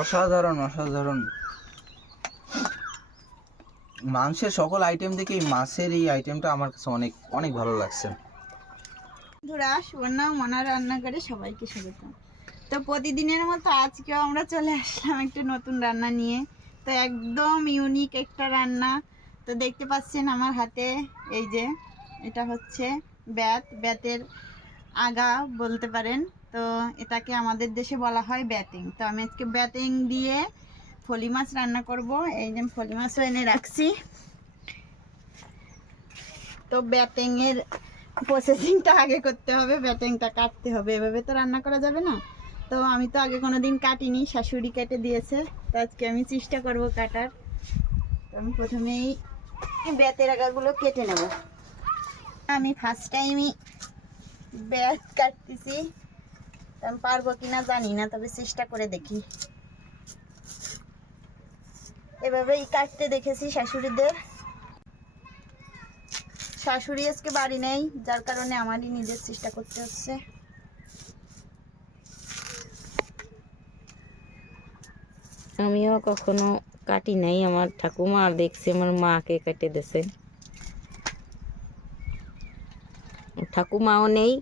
অসাধারণ অসাধারণ। মাংসের সকল আইটেম থেকে এই মাছের এই আইটেমটা আমার কাছে অনেক অনেক ভালো লাগছে। বন্ধুরা, সুবর্ণা মনা রান্নাঘরে সবাইকে স্বাগত। তো প্রতিদিনের মতো আজকেও আমরা চলে আসলাম একটা নতুন রান্না নিয়ে। তো একদম ইউনিক একটা রান্না। তো দেখতে পাচ্ছেন আমার হাতে, এই যে এটা হচ্ছে বেতের আগা বলতে পারেন। তো এটাকে আমাদের দেশে বলা হয় ব্যাটিং। তো আমি আজকে ব্যাটিং দিয়ে ফলি মাছ রান্না করব। এই যে ফলি মাছও এনে রাখছি। তো ব্যাটিংয়ের প্রসেসিংটা আগে করতে হবে, ব্যাটিংটা কাটতে হবে, এভাবে তো রান্না করা যাবে না। তো আমি তো আগে কোনো দিন কাটিনি, শাশুড়ি কেটে দিয়েছে। তো আজকে আমি চেষ্টা করব কাটার। তো আমি প্রথমেই বেতের আগাগুলো কেটে নেব। আমি ফার্স্ট টাইমই বেত কাটতেছি, আমি পারবো কিনা জানি না, তবে চেষ্টা করে দেখি। এভাবেই কাটতে দেখেছি শাশুড়িদের। শাশুড়ি আজকে বাড়ি নেই, যার কারণে আমারই নিজের চেষ্টা করতে হচ্ছে। আমিও কখনো কাটি নাই, আমার ঠাকুমা আর দেখছি আমার মাকে কেটে দিছে। ঠাকুমাও নেই,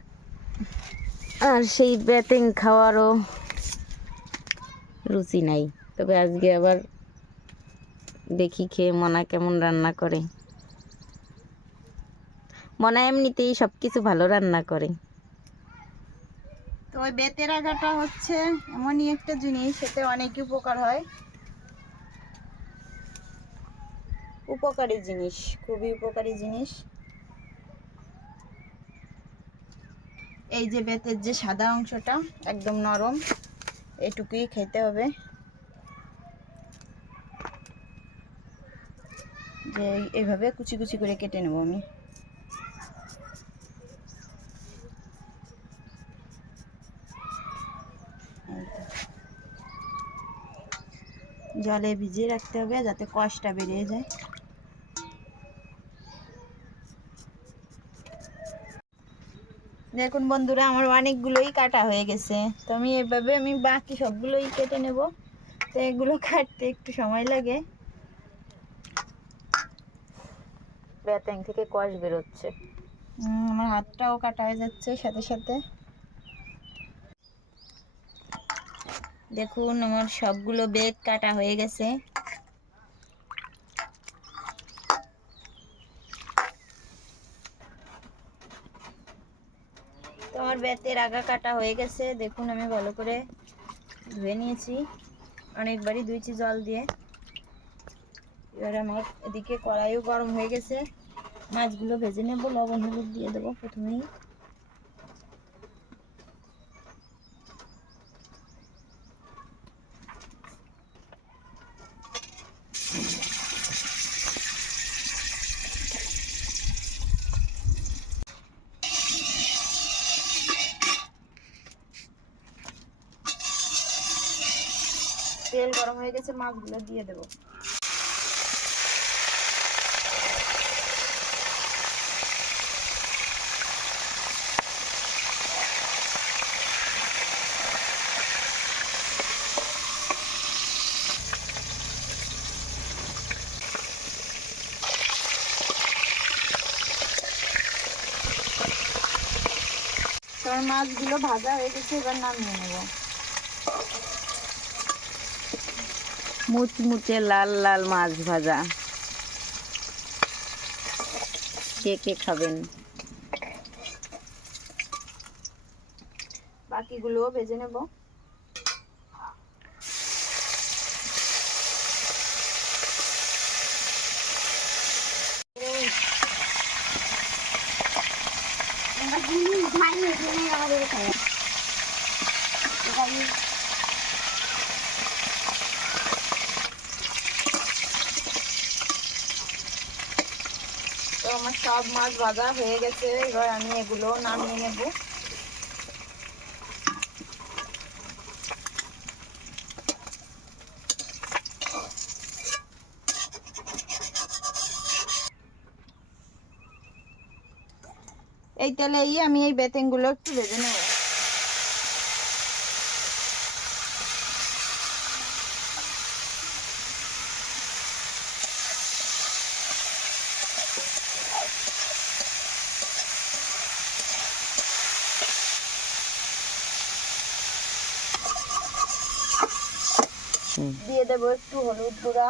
আর সেই বেতেং খাওয়ারও রুচি নাই। তবে আজকে আবার দেখি খেয়ে মনা কেমন রান্না করে। মনা এমনিতেই সব কিছু ভালো রান্না করে। তো ওই বেতের আগাটা হচ্ছে এমনই একটা জিনিস, এতে অনেক উপকার হয়। উপকারী জিনিস, খুবই উপকারী জিনিস। এই যে বেতের যে সাদা অংশটা একদম নরম, এটুকুই খেতে হবে। যে এইভাবে কুচি কুচি করে কেটে নেব আমি। জলে ভিজিয়ে রাখতে হবে যাতে কষটা বেরিয়ে যায়। দেখুন বন্ধুরা, আমার অনেকগুলোই কাটা হয়ে গেছে। তো আমি এভাবে বাকি সবগুলোই কেটে নেব। তো এগুলো কাটতে একটু সময় লাগে। বেতেং থেকে কষ বেরোচ্ছে। আমার হাতটাও কাটা হয়ে যাচ্ছে সাথে সাথে। দেখুন আমার সবগুলো বেত কাটা হয়ে গেছে। তো আমার বেতের আগা কাটা হয়ে গেছে। দেখুন আমি ভালো করে ধুয়ে নিয়েছি, অনেকবারই ধুয়েছি জল দিয়ে। এবার আমার এদিকে কড়াইও গরম হয়ে গেছে, মাছগুলো ভেজে নেব। লবণ হলুদ দিয়ে দেবো প্রথমেই। তেল গরম হয়ে গেছে, মাছগুলো দিয়ে দেবো। তোমার মাছগুলো ভাজা হয়ে গেছে, এবার নামিয়ে নেব। মুচমুচে লাল লাল মাছ ভাজা, কে কে খাবেন? বাকিগুলোও ভেজে নেব। তো আমার সব মাছ ভাজা হয়ে গেছে, এবার আমি এগুলো নামিয়ে নেব। এই তেলে আমি এই বেতেনগুলো একটু ভেজে নেব। দিয়ে দেবো একটু হলুদ গুঁড়া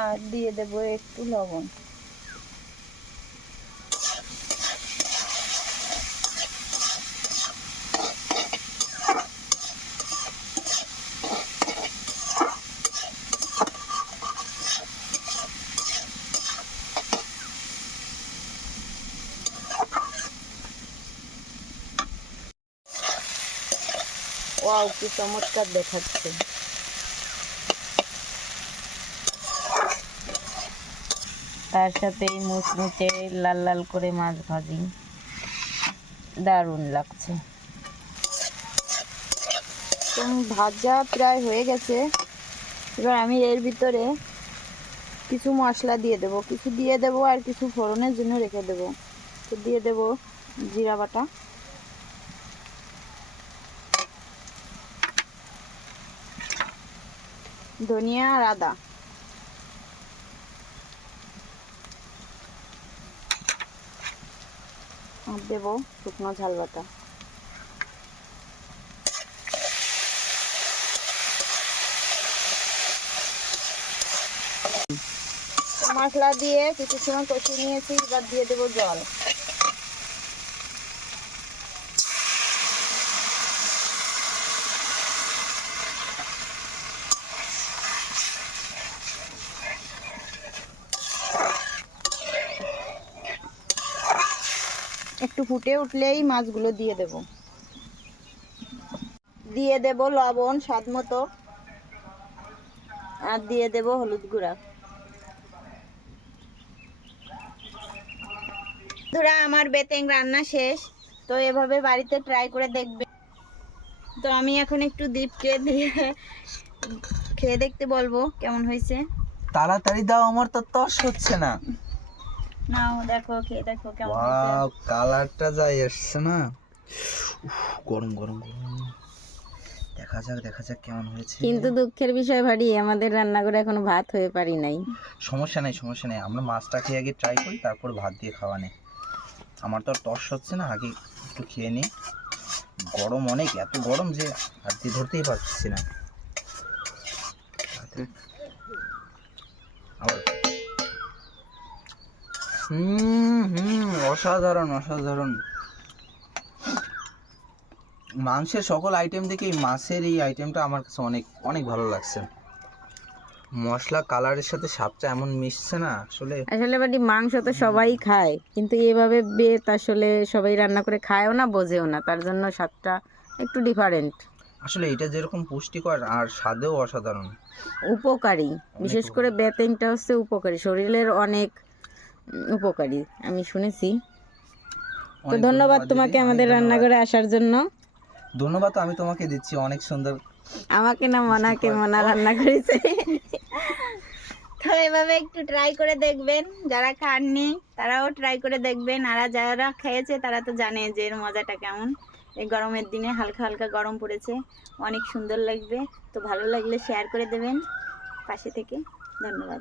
আর দিয়ে দেবো একটু লবণ। ওয়াও, কি চমৎকার দেখাচ্ছে। তার সাথে এই মুচমুচে লাল লাল করে মাছ ভাজি, দারুণ লাগছে। তো ভাজা প্রায় হয়ে গেছে। এবার আমি এর ভিতরে কিছু মশলা দিয়ে দেবো, কিছু দিয়ে দেবো আর কিছু ফোড়নের জন্য রেখে দেবো। তো দিয়ে দেবো জিরা বাটা, ধনিয়া আর আদা, আর দেবো শুকনো ঝাল বাটা। মশলা দিয়ে কিছু সময় কষিয়ে নিয়েছি, এবার দিয়ে দেবো জল। একটু ফুটে উঠলেই মাছগুলো দিয়ে দেব। দিয়ে দেব লবণ স্বাদ মতো আর দিয়ে দেব হলুদ গুঁড়া। বন্ধুরা, আমার বেতেং রান্না শেষ। তো এভাবে বাড়িতে ট্রাই করে দেখবে। তো আমি এখন একটু দীপকে দিয়ে খেয়ে দেখতে বলবো কেমন হয়েছে। তাড়াতাড়ি দাও, আমার তো তস হচ্ছে না। নাও দেখো, খেয়ে দেখো কেমন হয়েছে। ওয়াও, কালারটা যা এসছে না। উফ, গরম গরম গরম। দেখা যাক কেমন হয়েছে। কিন্তু দুঃখের বিষয় ভারী, আমাদের রান্নাঘরে এখনো ভাত হয়ে পারি নাই। সমস্যা নেই, আমরা মাছটা খেয়ে আগে ট্রাই করি, তারপর ভাত দিয়ে খাওয়া নেই। আমার তো আর তস হচ্ছে না, আগে একটু খেয়ে নিই। গরম অনেক, এত গরম যে হাত দিয়ে ধরতেই পারছি না। অসাধারণ অসাধারণ। মাংসের সকল আইটেম থেকে এই মাছের এই আইটেমটা আমার কাছে অনেক অনেক ভালো লাগছে। মশলা কালারের সাথে স্বাদটা এমন মিশছে না আসলে। আসলে বাড়ি মাংস তো সবাই খায়, কিন্তু এভাবে বেত আসলে সবাই রান্না করে খায়ও না, বোঝেও না, তার জন্য স্বাদটা একটু ডিফারেন্ট। আসলে এটা যেরকম পুষ্টিকর আর স্বাদেও অসাধারণ, উপকারী। বিশেষ করে বেতেনটা হচ্ছে উপকারী, শরীরের অনেক উপকারী আমি শুনেছি। তো ধন্যবাদ তোমাকে আমাদের রান্নাঘরে আসার জন্য। ধন্যবাদ আমি তোমাকে দিচ্ছি, অনেক সুন্দর। আমাকে না, মনাকে, মনা রান্না করেছে। তো এভাবে একটু ট্রাই করে দেখবেন, যারা খাননি তারাও ট্রাই করে দেখবেন, আর যারা খেয়েছে তারা তো জানে যে এর মজাটা কেমন। এই গরমের দিনে হালকা হালকা গরম পড়েছে, অনেক সুন্দর লাগবে। তো ভালো লাগলে শেয়ার করে দেবেন পাশে থেকে। ধন্যবাদ।